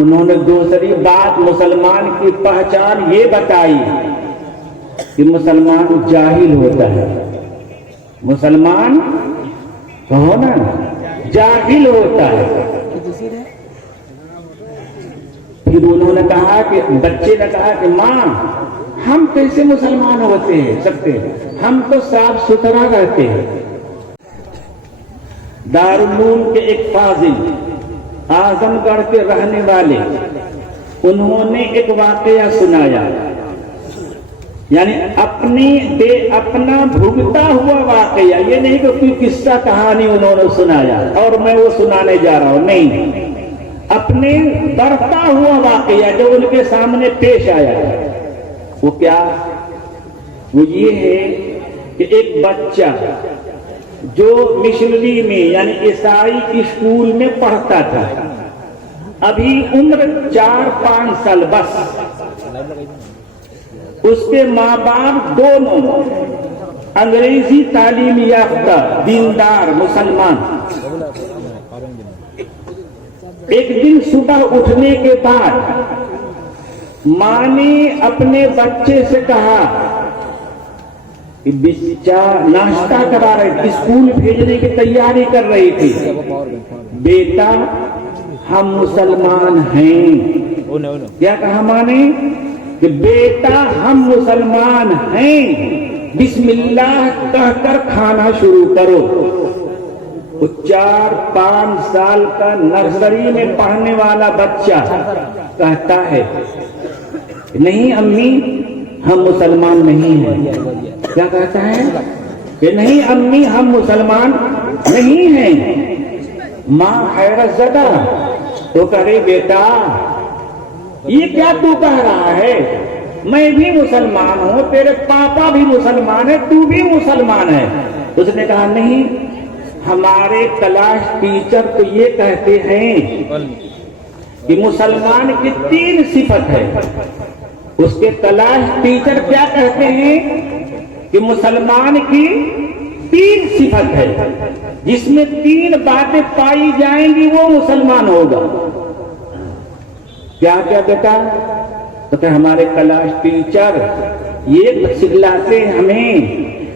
انہوں نے دوسری بات مسلمان کی پہچان یہ بتائی کہ مسلمان جاہل ہوتا ہے. مسلمان کہو نا جاہل ہوتا ہے. پھر انہوں نے کہا کہ بچے نے کہا کہ ماں ہم کیسے مسلمان ہوتے ہیں سکتے ہیں, ہم تو صاف ستھرا رہتے ہیں. دارالعلوم کے ایک فاضل اعظم گڑھ کے رہنے والے انہوں نے ایک واقعہ سنایا, یعنی اپنا بھگتا ہوا واقعہ, یہ نہیں کہ کوئی قصہ کہانی انہوں نے سنایا اور میں وہ سنانے جا رہا ہوں, نہیں, اپنے برتا ہوا واقعہ جو ان کے سامنے پیش آیا. وہ کیا؟ وہ یہ ہے کہ ایک بچہ جو مشنری میں یعنی عیسائی اسکول میں پڑھتا تھا, ابھی عمر 4-5 سال بس, اس کے ماں باپ دونوں انگریزی تعلیم یافتہ دیندار مسلمان. ایک دن صبح اٹھنے کے بعد ماں نے اپنے بچے سے کہا کہ بچہ ناشتہ کرا رہے تھے, اسکول بھیجنے کی تیاری کر رہی تھی, بیٹا ہم مسلمان ہیں. کیا کہا ماں نے کہ بیٹا ہم مسلمان ہیں, بسم اللہ کہہ کر کھانا شروع کرو. وہ 4-5 سال کا نرسری میں پڑھنے والا بچہ کہتا ہے نہیں امی ہم مسلمان نہیں ہیں. کیا کہتا ہے کہ نہیں امی ہم مسلمان نہیں ہیں. ماں حیرت زدہ تو کہے بیٹا یہ کیا تو کہہ رہا ہے, میں بھی مسلمان ہوں, تیرے پاپا بھی مسلمان ہے, تو بھی مسلمان ہے. اس نے کہا نہیں, ہمارے کلاس ٹیچر تو یہ کہتے ہیں کہ مسلمان کی 3 صفت ہے. اس کے کلاس ٹیچر کیا کہتے ہیں کہ مسلمان کی 3 صفت ہے, جس میں 3 باتیں پائی جائیں گی وہ مسلمان ہوگا. کیا کیا بیٹا؟ تو ہمارے کلاس ٹیچر یہ سکھلاتے ہمیں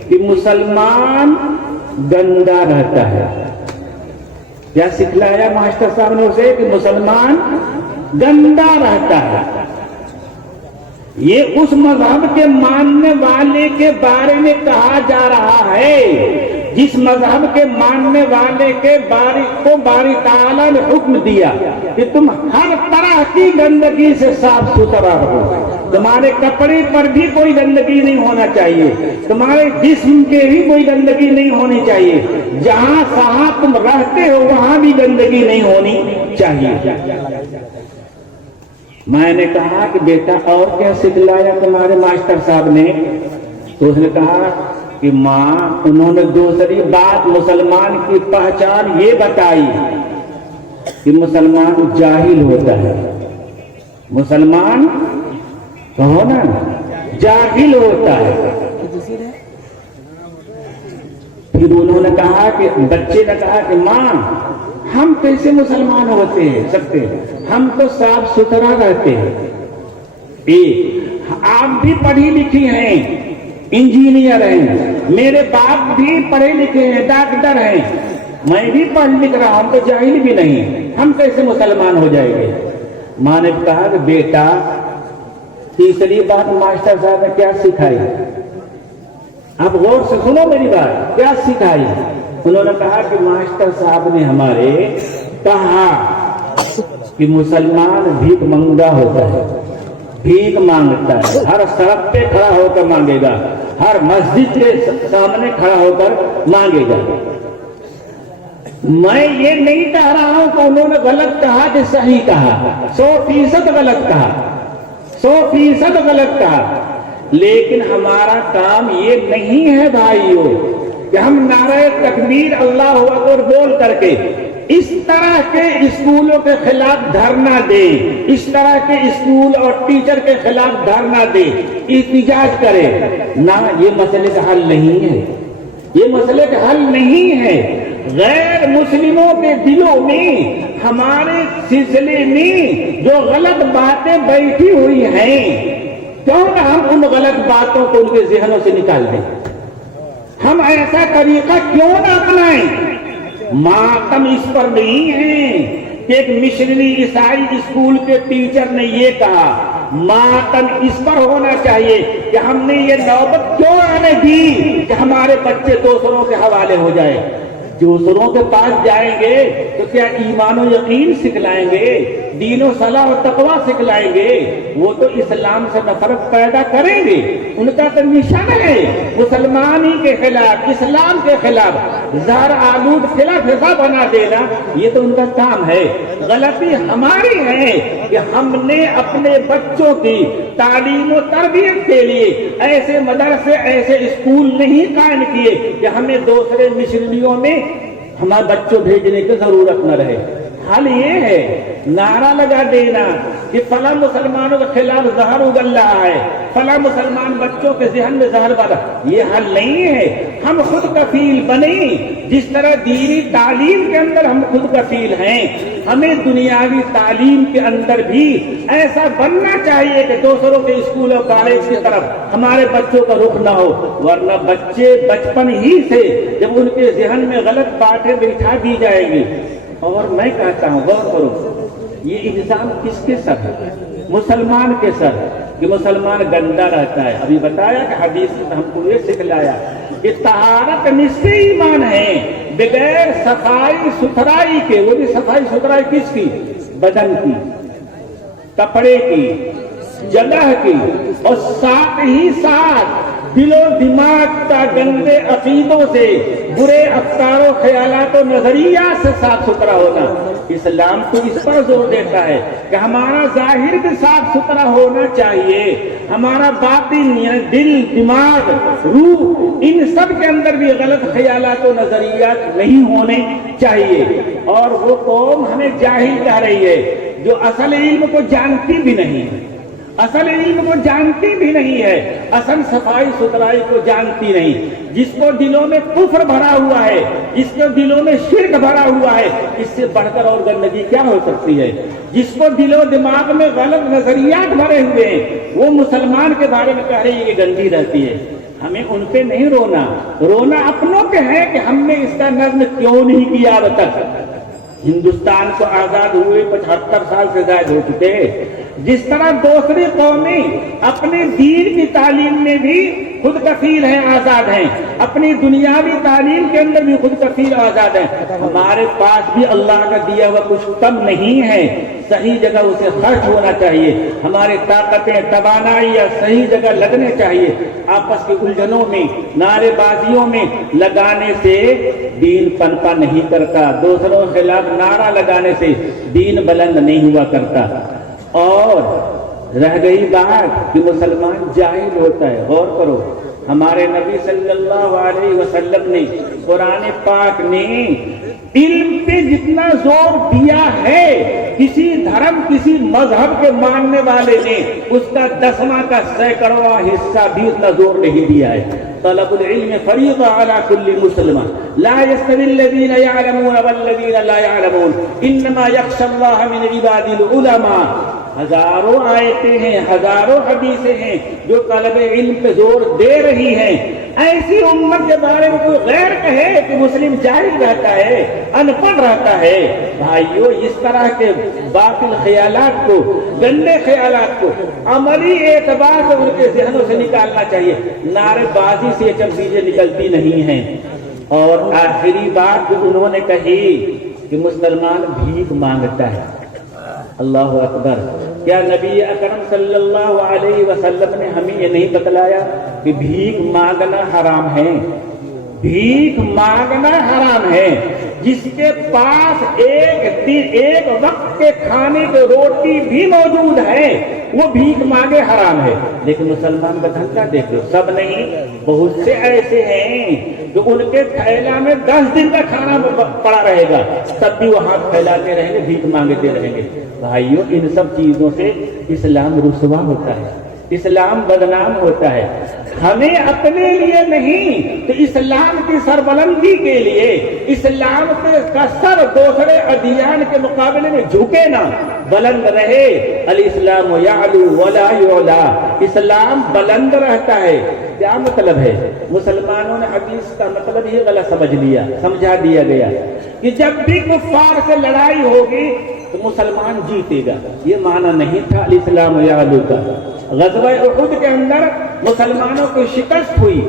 کہ مسلمان گندا رہتا ہے. کیا سکھلایا ماسٹر صاحب نے اسے کہ مسلمان گندا رہتا ہے. یہ اس مذہب کے ماننے والے کے بارے میں کہا جا رہا ہے جس مذہب کے ماننے والے کے باری تعالیٰ نے حکم دیا کہ تم ہر طرح کی گندگی سے صاف ستھرا رہو. تمہارے کپڑے پر بھی کوئی گندگی نہیں ہونا چاہیے, تمہارے جسم کے بھی کوئی گندگی نہیں ہونی چاہیے, جہاں تم رہتے ہو وہاں بھی گندگی نہیں ہونی چاہیے. میں نے کہا کہ بیٹا اور کیا سکھلایا تمہارے ماسٹر صاحب نے؟ تو اس نے کہا کہ ماں انہوں نے دوسری بات مسلمان کی پہچان یہ بتائی کہ مسلمان جاہل ہوتا ہے. مسلمان کہو نا جاہل ہوتا ہے. پھر انہوں نے کہا کہ بچے نے کہا کہ ماں ہم کیسے مسلمان ہوتے ہیں سکتے ہیں, ہم تو صاف ستھرا رہتے ہیں. آپ بھی پڑھی لکھی ہیں, انجینئر ہیں, میرے باپ بھی پڑھے لکھے ہیں, ڈاکٹر ہیں, میں بھی پڑھ لکھ رہا ہوں, تو جاہل بھی نہیں, ہم کیسے مسلمان ہو جائیں گے؟ ماں نے کہا کہ بیٹا تیسری بات ماسٹر صاحب نے کیا سکھائی, آپ غور سے سنو میری بات, کیا سکھائی؟ انہوں نے کہا کہ ماسٹر صاحب نے ہمارے کہا کہ مسلمان بھیک منگا ہوتا ہے, بھیک مانگتا ہے, ہر سڑک پہ کھڑا ہو کر مانگے گا, ہر مسجد کے سامنے کھڑا ہو کر مانگے گا. میں یہ نہیں کہہ رہا ہوں کہ انہوں نے غلط کہا کہ صحیح کہا, 100% غلط کہا, 100% غلط کہا, لیکن ہمارا کام یہ نہیں ہے بھائیو کہ ہم نعرہ تکبیر اللہ اکبر بول کر کے اس طرح کے اسکولوں کے خلاف دھرنا دیں, اس طرح کے اسکول اور ٹیچر کے خلاف دھرنا دیں, احتجاج کریں. نہ, یہ مسئلے کا حل نہیں ہے. یہ مسئلے کا حل نہیں ہے۔ غیر مسلموں کے دلوں میں ہمارے سلسلے میں جو غلط باتیں بیٹھی ہوئی ہیں، کیوں نہ ہم ان غلط باتوں کو ان کے ذہنوں سے نکال دیں؟ ہم ایسا طریقہ کیوں نہ اپنائیں؟ ماتم اس پر نہیں ہے کہ ایک مشنری عیسائی اسکول کے ٹیچر نے یہ کہا، ماتم اس پر ہونا چاہیے کہ ہم نے یہ نوبت کیوں آنے دی کہ ہمارے بچے دوسروں کے حوالے ہو جائے۔ دوسروں کے پاس جائیں گے تو کیا ایمان و یقین سکھلائیں گے، دین و صلاح و تقوی سکھلائیں گے؟ وہ تو اسلام سے نفرت پیدا کریں گے۔ ان کا تو نشان ہے مسلمان ہی کے خلاف، اسلام کے خلاف زہر آلود خلاف بنا دینا، یہ تو ان کا کام ہے۔ غلطی ہماری ہے کہ ہم نے اپنے بچوں کی تعلیم و تربیت کے لیے ایسے مدرسے، ایسے اسکول نہیں قائم کیے کہ ہمیں دوسرے مشنریوں میں ہمارے بچوں بھیجنے کی ضرورت نہ رہے۔ حل یہ ہے نعرہ لگا دینا کہ فلاں مسلمانوں کے خلاف زہر اگل رہا ہے، فلاں مسلمان بچوں کے ذہن میں زہر بنا، یہ حل نہیں ہے۔ ہم خود کفیل بنیں، جس طرح دینی تعلیم کے اندر ہم خود کفیل ہیں، ہمیں دنیاوی تعلیم کے اندر بھی ایسا بننا چاہیے کہ دوسروں کے اسکول اور کالج کی طرف ہمارے بچوں کا رخ نہ ہو، ورنہ بچے بچپن ہی سے جب ان کے ذہن میں غلط باتیں بٹھا دی جائیں گی۔ اور میں کہتا ہوں غور کرو، یہ الزام کس کے سر ہے؟ مسلمان کے سر، کہ مسلمان گندا رہتا ہے۔ ابھی بتایا کہ حدیث میں ہم کو یہ سکھلایا کہ طہارت نصف ایمان ہے، بغیر صفائی ستھرائی کے، وہ بھی صفائی ستھرائی کس کی؟ بدن کی، کپڑے کی، جگہ کی، اور ساتھ ہی ساتھ دل و دماغ کا گندے عقیدوں سے، برے افکار و خیالات و نظریات سے صاف ستھرا ہونا۔ اسلام تو اس پر زور دیتا ہے کہ ہمارا ظاہر بھی صاف ستھرا ہونا چاہیے، ہمارا باطن یعنی دل، دماغ، روح، ان سب کے اندر بھی غلط خیالات و نظریات نہیں ہونے چاہیے۔ اور وہ قوم ہمیں جاہل کہہ رہی ہے جو اصل علم کو جانتی بھی نہیں ہے، اصل علم کو جانتی بھی نہیں ہے، اصل صفائی ستھرائی کو جانتی نہیں۔ جس کو دلوں میں کفر بھرا ہوا ہے، جس کو دلوں میں شرک بھرا ہوا ہے، اس سے بڑھ کر اور گندگی کیا ہو سکتی ہے؟ جس کو دل و دماغ میں غلط نظریات بھرے ہوئے ہیں، وہ مسلمان کے بارے میں کہہ رہی ہے کہ گندی رہتی ہے۔ ہمیں ان پہ نہیں رونا، رونا اپنوں پہ ہے کہ ہم نے اس کا نظم کیوں نہیں کیا اب تک۔ ہندوستان کو آزاد ہوئے 75 سال سے زائد ہو چکے ہیں۔ جس طرح دوسری قومیں اپنے دین کی تعلیم میں بھی خود کفیل ہیں، آزاد ہیں، اپنی دنیاوی تعلیم کے اندر بھی خود کفیل آزاد ہیں، ہمارے پاس بھی اللہ کا دیا ہوا کچھ کم نہیں ہے، صحیح جگہ اسے خرچ ہونا چاہیے، ہماری طاقتیں، توانائیاں صحیح جگہ لگنے چاہیے۔ آپس کی الجھنوں میں، نعرے بازیوں میں لگانے سے دین پنپا نہیں کرتا، دوسروں کے خلاف نعرہ لگانے سے دین بلند نہیں ہوا کرتا۔ اور رہ گئی بات کہ مسلمان جاہل ہوتا ہے، غور کرو، ہمارے نبی صلی اللہ علیہ وسلم نے، قرآن پاک نے علم پہ جتنا زور دیا ہے، کسی دھرم، کسی مذہب کے ماننے والے نے اس کا 10واں کا 100واں حصہ بھی اتنا زور نہیں دیا ہے۔ طلب العلم فریضہ علی کل مسلم، لا یستوی الذین یعلمون والذین لا یعلمون، انما یخشی اللہ من عباد العلماء۔ ہزاروں آیتیں ہیں، ہزاروں حدیثیں ہیں جو طلب علم پہ زور دے رہی ہیں۔ ایسی امت کے بارے میں کوئی غیر کہے کہ مسلم جاہل رہتا ہے، ان پڑھ رہتا ہے، بھائیو اس طرح کے باطل خیالات کو، گندے خیالات کو عملی اعتبار سے ان کے ذہنوں سے نکالنا چاہیے، نعرے بازی سے یہ چیزیں نکلتی نہیں ہیں۔ اور آخری بات جو انہوں نے کہی کہ مسلمان بھیک مانگتا ہے، اللہ اکبر، کیا نبی اکرم صلی اللہ علیہ وسلم نے ہمیں یہ نہیں بتلایا کہ بھیک مانگنا حرام ہے؟ بھیک مانگنا حرام ہے۔ جس کے پاس ایک وقت کے کھانے کی روٹی بھی موجود ہے وہ بھیک مانگے حرام ہے۔ لیکن مسلمان کا دھندا دیکھ لو، سب نہیں، بہت سے ایسے ہیں جو ان کے تھیلا میں 10 دن کا کھانا پڑا رہے گا، تب بھی وہ ہاتھ پھیلاتے رہیں گے، بھیک مانگتے رہیں گے۔ بھائیو ان سب چیزوں سے اسلام رسوا ہوتا ہے، اسلام بدنام ہوتا ہے۔ ہمیں اپنے لیے نہیں تو اسلام کی سربلندی کے لیے اسلام کا سر دوسرے ادیان کے مقابلے میں جھکے نا، بلند رہے۔ الاسلام یعلو ولا یعلا، اسلام بلند رہتا ہے۔ کیا مطلب ہے؟ مسلمانوں نے حدیث کا مطلب ہی غلط سمجھا دیا گیا کہ جب بھی کفار سے لڑائی ہوگی تو مسلمان جیتے گا، یہ معنی نہیں تھا الاسلام یعلو کا۔ غزوہ احد کے اندر مسلمانوں کو شکست ہوئی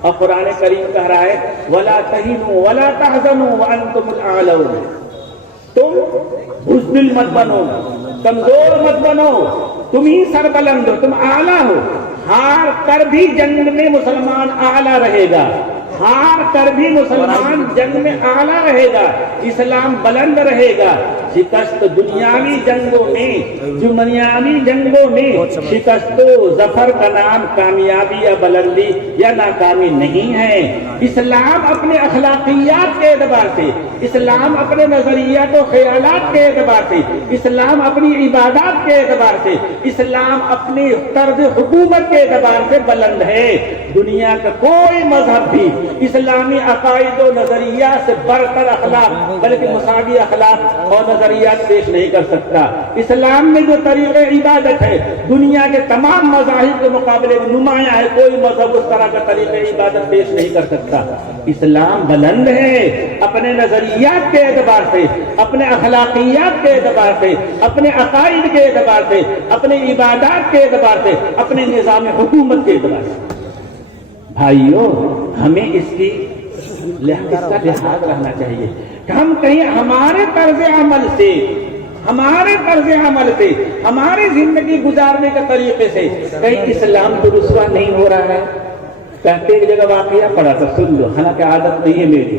اور قرآن کریم کہہ رہا ہے وَلَا تَهِنُوا وَلَا تَحْزَنُوا وَأَنْتُمُ الْأَعْلَوْنَ، تم بزدل مت بنو، کمزور مت بنو، تم ہی سربلند ہو، تم اعلیٰ ہو۔ ہار کر بھی جنگ میں مسلمان اعلیٰ رہے گا، ہار کر بھی مسلمان جنگ میں اعلیٰ رہے گا، اسلام بلند رہے گا۔ شکست دنیاوی جنگوں میں شکست و ظفر کا نام کامیابی یا بلندی یا ناکامی نہیں ہے۔ اسلام اپنے اخلاقیات کے اعتبار سے، اسلام اپنے نظریات و خیالات کے اعتبار سے، اسلام اپنی عبادات کے اعتبار سے، اسلام اپنی طرز حکومت کے اعتبار سے بلند ہے۔ دنیا کا کوئی مذہب بھی اسلامی عقائد و نظریات سے برتر اخلاق بلکہ مساوی اخلاق اور نظریات پیش نہیں کر سکتا۔ اسلام میں جو طریقہ عبادت ہے دنیا کے تمام مذاہب کے مقابلے میں نمایاں ہے، کوئی مذہب اس طرح کا طریقہ عبادت پیش نہیں کر سکتا۔ اسلام بلند ہے اپنے نظریات کے اعتبار سے، اپنے اخلاقیات کے اعتبار سے، اپنے عقائد کے اعتبار سے، اپنے عبادات کے اعتبار سے، اپنے نظام حکومت کے اعتبار سے۔ بھائیوں، ہمیں اس کا لحاظ رہنا چاہیے کہ ہم کہیں ہمارے طرز عمل سے، ہماری زندگی گزارنے کے طریقے سے کہیں اسلام تو رسوا نہیں ہو رہا ہے۔ کہتے ایک جگہ واقعہ پڑا تھا، سن لو، حالانکہ عادت نہیں ہے میری،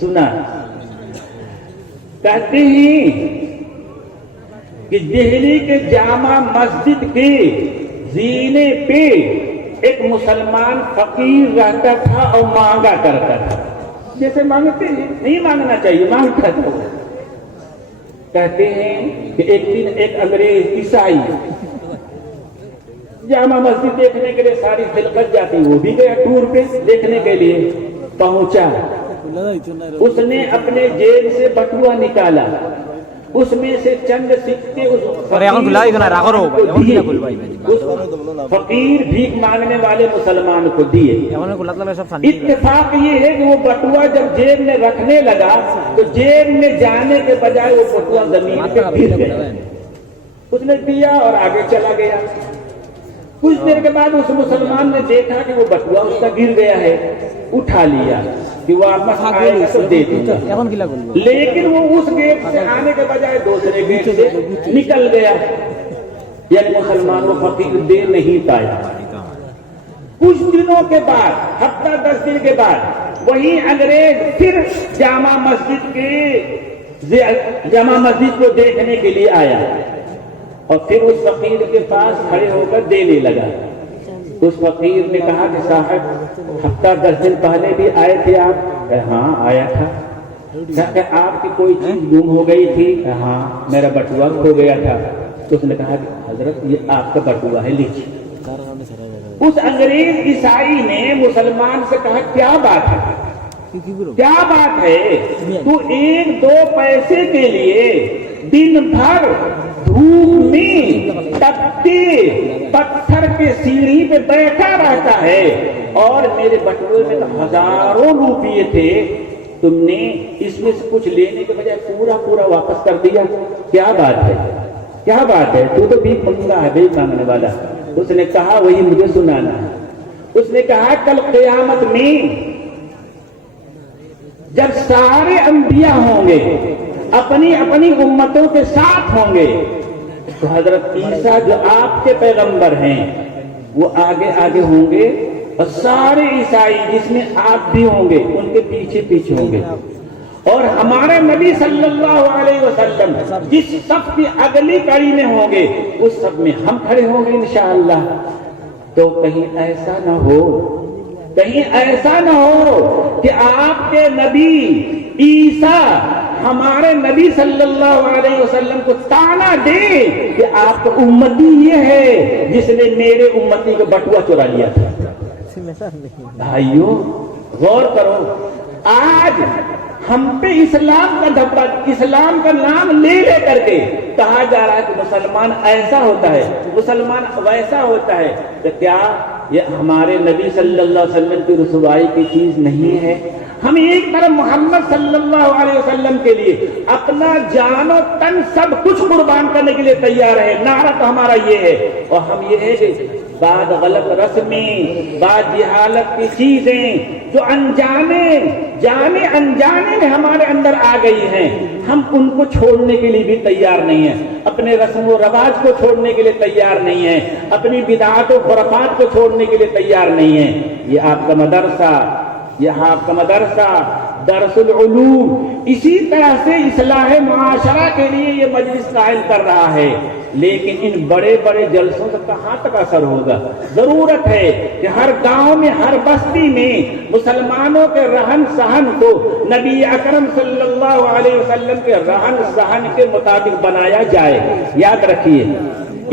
سنا۔ کہتے ہیں کہ دہلی کے جامع مسجد کے زینے پہ ایک مسلمان فقیر رہتا تھا اور مانگا کرتا تھا، جیسے مانگتے ہیں، نہیں مانگنا چاہیے، مانگتا تھا۔ کہتے ہیں کہ ایک دن ایک انگریز عیسائی جامع مسجد دیکھنے کے لیے ساری خلقت جاتی، وہ بھی گیا ٹور پہ دیکھنے کے لیے، پہنچا، اس نے اپنے جیب سے بٹوا نکالا، اس میں سے چند سکے اس فقیر بھیک مانگنے والے مسلمان کو دیے۔ اتفاق یہ ہے کہ وہ بٹوا جب جیب میں رکھنے لگا تو جیب میں جانے کے بجائے وہ بٹوا زمین پہ گر گیا۔ اس نے دیا اور آگے چلا گیا۔ کچھ دیر کے بعد اس مسلمان نے دیکھا کہ وہ بٹوا اس کا گر گیا ہے، اٹھا لیا کہ واپس آئے گا تو دے دوں گا، لیکن وہ اس گیٹ سے آنے کے بجائے دوسرے گیٹ سے نکل گیا، یعنی مسلمان وہ فقیر دے نہیں پایا۔ کچھ دنوں کے بعد، ہفتہ 10 دن کے بعد، وہی انگریز پھر جامع مسجد کو دیکھنے کے لیے آیا اور پھر اس فقیر کے پاس کھڑے ہو کر دینے لگا۔ اس فقیر نے کہا کہ صاحب ہفتہ 10 دن پہلے بھی آئے تھے آپ؟ کہ ہاں آیا تھا۔ کہ آپ کی کوئی چیز گم ہو گئی تھی؟ کہ ہاں میرا بٹوا کھو گیا تھا۔ تو اس نے کہا کہ حضرت یہ آپ کا بٹوا ہے، لیجیے۔ اس انگریز عیسائی نے مسلمان سے کہا کیا بات ہے، تو 1-2 پیسے کے لیے دن بھر دھوپ میں تپتے پتھر کے سیڑھی پہ بیٹھا رہتا ہے، اور میرے بٹوے میں ہزاروں روپیے تھے، تم نے اس میں سے کچھ لینے کے بجائے پورا واپس کر دیا، کیا بات ہے، تو بھی منگا ہے، بھیک مانگنے والا۔ اس نے کہا وہی مجھے سنانا ہے۔ اس نے کہا کل قیامت میں جب سارے انبیاء ہوں گے، اپنی امتوں کے ساتھ ہوں گے، تو حضرت عیسیٰ جو آپ کے پیغمبر ہیں وہ آگے ہوں گے، اور سارے عیسائی جس میں آپ بھی ہوں گے ان کے پیچھے ہوں گے، اور ہمارے نبی صلی اللہ علیہ وسلم جس صف کی اگلی کڑی میں ہوں گے اس صف میں ہم کھڑے ہوں گے انشاءاللہ۔ تو کہیں ایسا نہ ہو کہ آپ کے نبی عیسیٰ ہمارے نبی صلی اللہ علیہ وسلم کو تانا دے کہ آپ کا امتی یہ ہے جس نے میرے امتی کو بٹوا چورا لیا تھا۔ بھائیوں غور کرو، آج ہم پہ اسلام کا دھبا، اسلام کا نام لے لے کر کے کہا جا رہا ہے کہ مسلمان ایسا ہوتا ہے، مسلمان ویسا ہوتا ہے، تو کیا یہ ہمارے نبی صلی اللہ علیہ وسلم کی رسوائی کی چیز نہیں ہے؟ ہم ایک طرف محمد صلی اللہ علیہ وسلم کے لیے اپنا جان و تن سب کچھ قربان کرنے کے لیے تیار ہے، نعرہ تو ہمارا یہ ہے، اور ہم یہ ہے کہ بعد غلط رسمیں، بعد جہالت کی چیزیں جو جانے انجانے میں ہمارے اندر آ گئی ہیں، ہم ان کو چھوڑنے کے لیے بھی تیار نہیں ہیں، اپنے رسم و رواج کو چھوڑنے کے لیے تیار نہیں ہیں، اپنی بدعات و خرافات کو چھوڑنے کے لیے تیار نہیں ہیں۔ یہ آپ کا مدرسہ درس العلوم اسی طرح سے اصلاح معاشرہ کے لیے یہ مجلس قائم کر رہا ہے، لیکن ان بڑے بڑے جلسوں سے کہاں تک اثر ہوگا؟ ضرورت ہے کہ ہر گاؤں میں، ہر بستی میں مسلمانوں کے رہن سہن کو نبی اکرم صلی اللہ علیہ وسلم کے رہن سہن کے مطابق بنایا جائے۔ یاد رکھیے،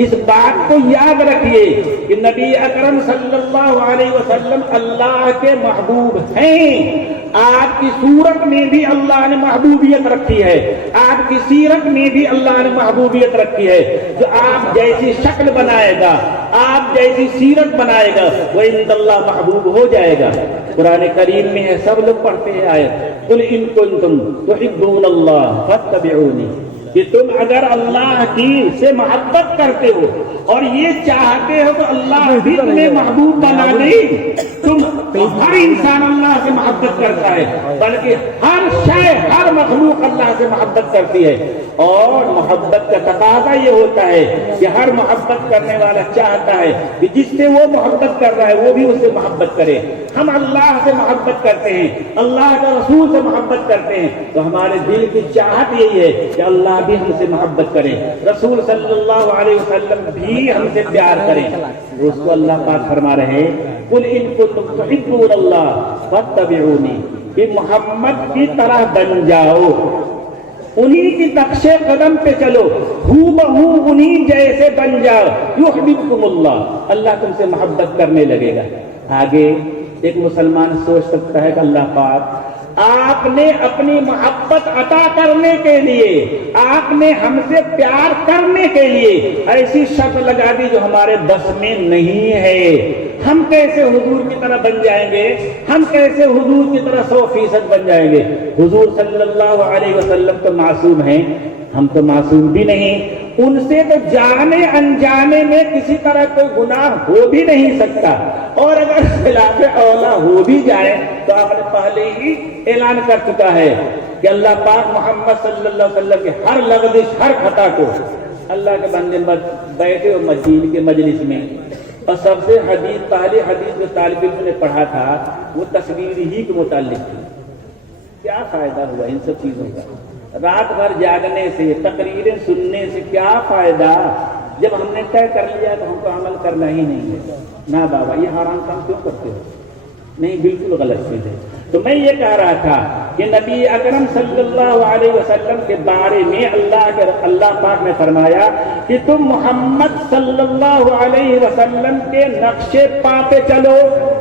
اس بات کو یاد رکھیے کہ نبی اکرم صلی اللہ علیہ وسلم اللہ کے محبوب ہیں۔ آپ کی صورت میں بھی اللہ نے محبوبیت رکھی ہے، آپ کی سیرت میں بھی اللہ نے محبوبیت رکھی ہے۔ جو آپ جیسی شکل بنائے گا، آپ جیسی سیرت بنائے گا، وہ عند اللہ محبوب ہو جائے گا۔ قرآن کریم میں ہے، سب لوگ پڑھتے ہیں آیت، قل ان کنتم تحبون اللہ فاتبعونی، کہ تم اگر اللہ کی سے محبت کرتے ہو اور یہ چاہتے ہو کہ اللہ بھی تمہیں محبوب بنا دے، تم ہر انسان اللہ سے محبت کرتا ہے، بلکہ ہر شے، ہر مخلوق اللہ سے محبت کرتی ہے، اور محبت کا تقاضا یہ ہوتا ہے کہ ہر محبت کرنے والا چاہتا ہے کہ جس سے وہ محبت کر رہا ہے وہ بھی اس سے محبت کرے۔ ہم اللہ سے محبت کرتے ہیں، اللہ کا رسول سے محبت کرتے ہیں، تو ہمارے دل کی چاہت یہی ہے کہ اللہ بھی ہم سے محبت کرے، رسول صلی اللہ علیہ وسلم بھی ہم سے پیار کرے۔ اس کو اللہ پاک فرما رہے ہیں، قل ان کنتم تحبون اللہ فاتبعونی، کہ محمد کی طرح بن جاؤ، انہی کی نقش قدم پہ چلو، ہو بہو انہی جیسے بن جاؤ، یحببکم اللہ، اللہ تم سے محبت کرنے لگے گا۔ آگے ایک مسلمان سوچ سکتا ہے کہ اللہ پاک آپ نے اپنی محبت عطا کرنے کے لیے، آپ نے ہم سے پیار کرنے کے لیے ایسی شرط لگا دی جو ہمارے بس میں نہیں ہے۔ ہم کیسے حضور کی طرح بن جائیں گے؟ ہم کیسے حضور کی طرح 100% بن جائیں گے؟ حضور صلی اللہ علیہ وسلم تو معصوم ہیں، ہم تو معصوم بھی نہیں، ان سے تو جانے انجانے میں کسی طرح کوئی گناہ ہو بھی نہیں سکتا، اور اگر خلاف اولا ہو بھی جائے تو آپ نے پہلے ہی اعلان کر چکا ہے کہ اللہ پاک محمد صلی اللہ علیہ وسلم کی ہر لغزش، ہر خطا کو اللہ کے بندے بیٹھے اور مسجد کے مجلس میں، اور سب سے پہلی حدیث جو طالب علم نے پڑھا تھا وہ تصویر ہی کے متعلق تھی۔ کیا فائدہ ہوا ان سب چیزوں کا؟ رات بھر جاگنے سے، تقریریں سننے سے کیا فائدہ؟ جب ہم نے طے کر لیا تو ہم کو عمل کرنا ہی نہیں ہے۔ نہ بابا، یہ حرام کام کیوں کرتے ہو؟ نہیں، بالکل غلط چیز ہے۔ تو میں یہ کہہ رہا تھا کہ نبی اکرم صلی اللہ علیہ وسلم کے بارے میں اللہ پاک نے فرمایا کہ تم محمد صلی اللہ علیہ وسلم کے نقش پا پہ چلو،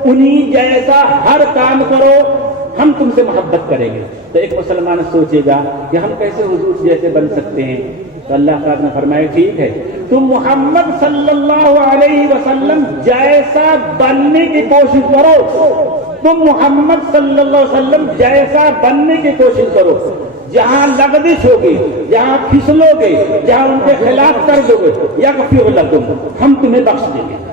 انہی جیسا ہر کام کرو، ہم تم سے محبت کریں گے۔ تو ایک مسلمان سوچے گا کہ ہم کیسے حضور جیسے بن سکتے ہیں؟ تو اللہ پاک نے فرمایا ٹھیک ہے، تم محمد صلی اللہ علیہ وسلم جیسا بننے کی کوشش کرو، تم محمد صلی اللہ علیہ وسلم جیسا بننے کی کوشش کرو۔ جہاں لغزش ہوگی، جہاں پھسلو گے، جہاں ان کے خلاف کر دو گے، یغفر لکم، ہم تمہیں بخش دیں گے،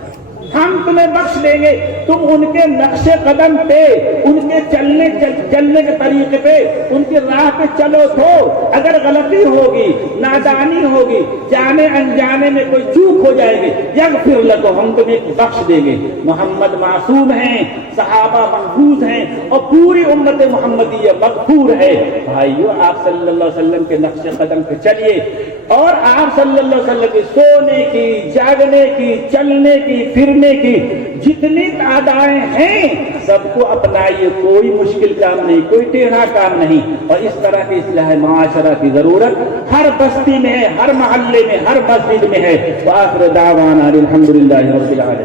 ہم تمہیں بخش دیں گے۔ تم ان کے نقش قدم پہ، ان کے چلنے کے طریقے پہ، ان کی راہ پہ چلو تو اگر غلطی ہوگی، نادانی ہوگی، جانے انجانے میں کوئی چوک ہو جائے گی، یغفر لکم، ہم تمہیں بخش دیں گے۔ محمد معصوم ہیں، صحابہ محفوظ ہیں، اور پوری امت محمدیہ مغفور ہے۔ بھائیو، آپ صلی اللہ علیہ وسلم کے نقش قدم پہ چلیے، اور آپ صلی اللہ علیہ وسلم کی سونے کی، جاگنے کی، چلنے کی، پھرنے کی جتنی تعدادیں ہیں سب کو اپنائیے، کوئی مشکل کام نہیں، کوئی ٹیڑھا کام نہیں، اور اس طرح کی اصلاح معاشرہ کی ضرورت ہر بستی میں ہے، ہر محلے میں، ہر مسجد میں ہے۔ وآخر دعوانا الحمدللہ رب العالمین۔